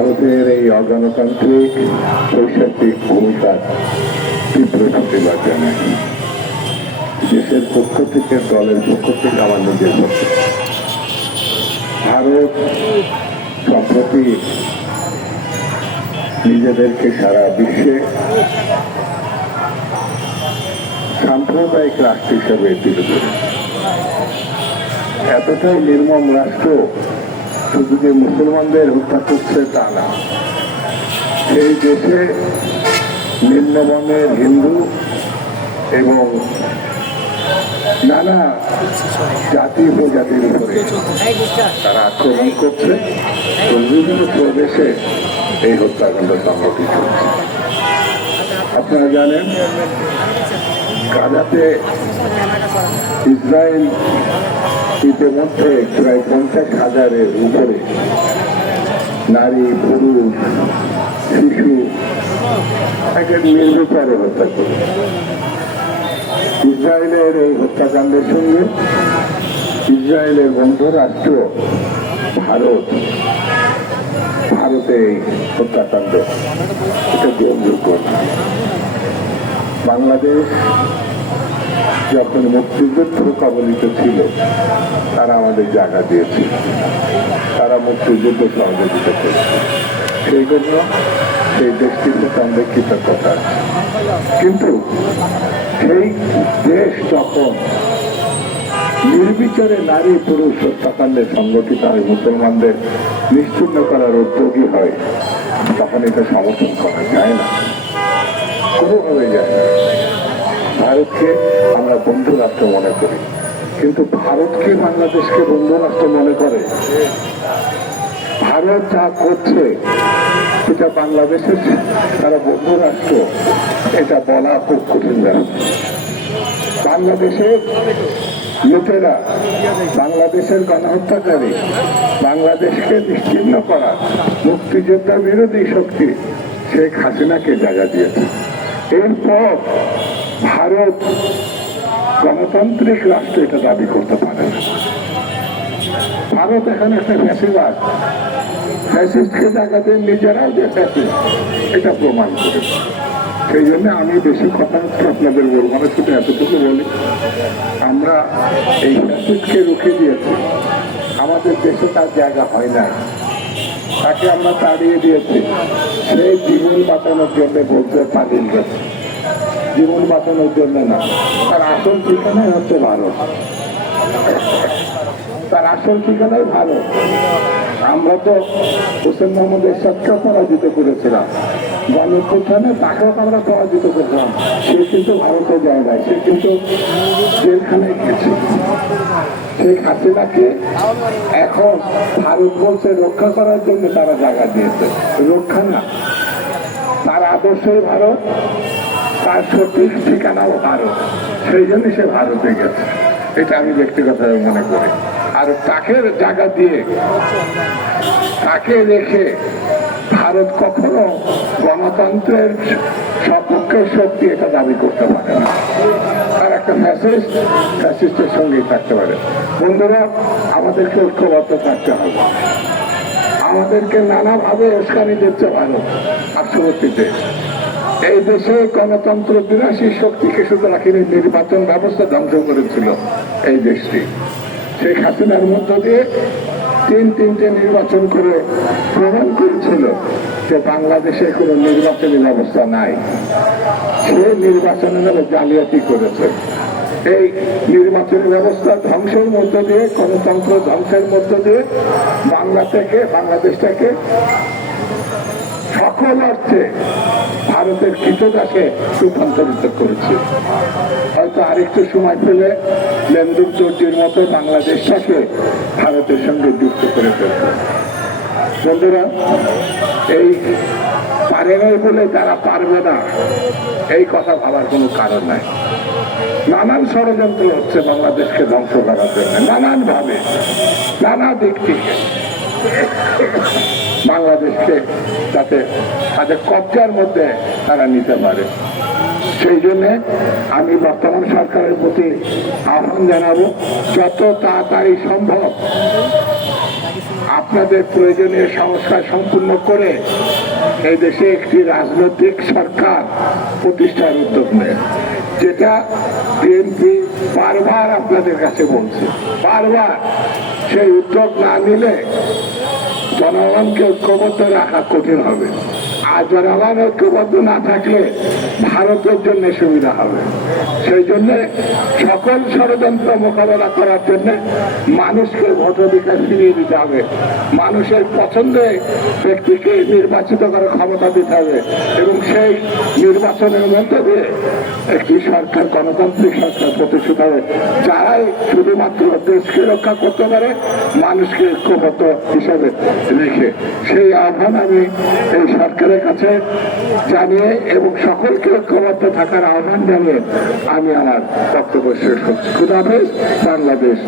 ভারতের এই অগণতান্ত্রিক বৈশ্বিক ভূমিকার তীব্র প্রতিবাদ জানাই। দেশের পক্ষ থেকে, দলের পক্ষ থেকে, আমার নিজের পক্ষ ভারত সম্প্রতি নিজেদেরকে সারা বিশ্বে সাম্প্রদায়িক রাষ্ট্র হিসেবে তুলে ধরে এতটাই নির্মম রাষ্ট্র শুধু যে মুসলমানদের হত্যা করছে তা না সেই দেশে নিম্নবর্ণের হিন্দু এবং নানা জাতি উপজাতির উপরে তারা আক্রমণ করছে। বিভিন্ন প্রদেশে এই হত্যাকাণ্ড সংঘটিত হচ্ছে। আপনারা জানেন, গাজাতে ইসরায়েল ইতিমধ্যে প্রায় পঞ্চাশ হাজারের উপরে নারী, পুরুষ, শিশু একে নির্বিচারে হত্যা করে ইসরায়েলের এই হত্যাকাণ্ডের সঙ্গে ইসরায়েলের বন্ধু রাষ্ট্র ভারত, ভারতে এই হত্যাকাণ্ড, এটা গ্রহণযোগ্য না। যখন মুক্তিযুদ্ধ কবলিত ছিল, তারা আমাদের জায়গা দিয়েছে তারা মুক্তিযুদ্ধ সহযোগিতা করেছে। সেই জন্য সেই দেশটির সাথে আমাদের কৃতজ্ঞতা কিন্তু সেই দেশ যখন নির্বিচারে নারী, পুরুষ হত্যাকাণ্ডে সংগঠিত হয়, মুসলমানদের নিশ্চিন্ন করার উদ্যোগী হয়, তখন এটা সমর্থন করা যায় না। কোনোভাবে যায় না। ভারতকে আমরা বন্ধু রাষ্ট্র মনে করি। কিন্তু ভারত কি বাংলাদেশকে বন্ধু রাষ্ট্র মনে করে? ভারত যা করছে, এটা বাংলাদেশের তারা বন্ধু রাষ্ট্র এটা বলা খুব কঠিন ব্যাপার। বাংলাদেশের লুটেরা বাংলাদেশের গণহত্যাকারী, বাংলাদেশকে বিচ্ছিন্ন করা মুক্তিযোদ্ধা বিরোধী শক্তি শেখ হাসিনাকে জায়গা দিয়েছে। এরপর ভারত গণতান্ত্রিক রাষ্ট্র এটা দাবি করতে পারে। ভারত এখানে একটা ফ্যাসিবাদ। ফ্যাসিস্টকে জায়গা দিয়ে নিজেরাও যে ফ্যাসিস্ট, এটা প্রমাণ করে। সেই জন্য আমি বেশি কথা আপনাদের বলব না, শুধু এতটুকু বলি। আমরা এই ফ্যাসিস্টকে রুখে দিয়েছি। আমাদের দেশে তার জায়গা হয় না তাকে আমরা তাড়িয়ে দিয়েছি। সেই জীবন বাঁচানোর জন্য বলতে পালিয়ে গেছে জীবন বাঁচানোর জন্য না। তার আসল ঠিকানাই হচ্ছে ভারত। তার আসল ঠিকানাই ভারত। আমরা তো হোসেন মোহাম্মদ এরশাদকে পরাজিত করেছিলাম। গণপ্রধানে তাকেও আমরা পরাজিত করেছিলাম। সে কিন্তু ভারতে যায় নাই সে কিন্তু জেলখানায় গেছে। শেখ হাসিনাকে এখন ভারতবর্ষে রক্ষা করার জন্য তারা জায়গা দিয়েছে। রক্ষা না। তার আদর্শই ভারত। তার সঠিক ঠিকানাও ভারত। সেই জন্য সে ভারতে গেছে। এটা আমি ব্যক্তিগতভাবে মনে করি। আর তাকে জায়গা দিয়ে, তাকে রেখে ভারত কখনো গণতন্ত্রের সপক্ষের শক্তি এটা দাবি করতে পারে না। আর একটা মেসেজ ফ্যাসিস্টের সঙ্গেই থাকতে পারে। বন্ধুরা, আমাদেরকে ঐক্যবদ্ধ থাকতে হবে। আমাদেরকে নানাভাবে উস্কানি দিচ্ছে ভারত, পার্শ্ববর্তী দেশ। এই দেশে গণতন্ত্র বিরাশি শক্তিকে শুধু রাখিনি, নির্বাচন ব্যবস্থা ধ্বংস করেছিল এই দেশটি। শেখ হাসিনার মধ্য দিয়ে তিন তিনটে নির্বাচন করে প্রমাণ করেছিল যে বাংলাদেশে কোনো নির্বাচনী ব্যবস্থা নাই। সে নির্বাচনের নামে জালিয়াতি করেছে। এই নির্বাচনী ব্যবস্থা ধ্বংসের মধ্য দিয়ে, গণতন্ত্র ধ্বংসের মধ্য দিয়ে বাংলা থেকে বাংলাদেশটাকে সকল অর্থে ভারতের কৃতদাসে রূপান্তরিত করেছে। হয়তো আরেকটু সময় পেলে লেনদেন চৌটির মতো বাংলাদেশটাকে ভারতের সঙ্গে যুক্ত করে ফেলবে। বন্ধুরা, এই পারে নাই বলে তারা পারবে না, এই কথা ভাবার কোনো কারণ নাই। নানান ষড়যন্ত্র হচ্ছে বাংলাদেশকে ধ্বংস করার জন্য নানান ভাবে নানা দিক থেকে। বাংলাদেশকে যাতে তাদের কবজার মধ্যে তারা নিতে পারে। সেই জন্য আমি বর্তমান সরকারের প্রতি আহ্বান জানাব, যত তাড়াতাড়ি সম্ভব আপনাদের প্রয়োজনীয় সংস্কার সম্পূর্ণ করে এই দেশে একটি রাজনৈতিক সরকার প্রতিষ্ঠার উদ্যোগ নেয়, যেটা বিএনপি বারবার আপনাদের কাছে বলছে। বারবার সেই উদ্যোগ না নিলে জনগণকে ক্ষমতা রাখা কঠিন হবে। আর জনগণ ঐক্যবদ্ধ না থাকলে ভারতের জন্য সুবিধা হবে। সেই জন্য সকল ষড়যন্ত্র মোকাবেলা করার জন্য মানুষকে ভোটাধিকার ফিরিয়ে দিতে হবে। মানুষের পছন্দে ব্যক্তিকে নির্বাচিত করার ক্ষমতা দিতে হবে এবং সেই নির্বাচনের মধ্যে দিয়ে একটি সরকার, গণতান্ত্রিক সরকার প্রতিষ্ঠিত হবে। যারাই শুধুমাত্র দেশকে রক্ষা করতে পারে, মানুষকে ঐক্যবদ্ধ হিসাবে রেখে। সেই আহ্বান আমি এই সরকারের কাছে জানিয়ে এবং সকলকে ঐক্যবদ্ধ থাকার আহ্বান জানিয়ে আমি আমার বক্তব্য শেষ করছি। বাংলাদেশ।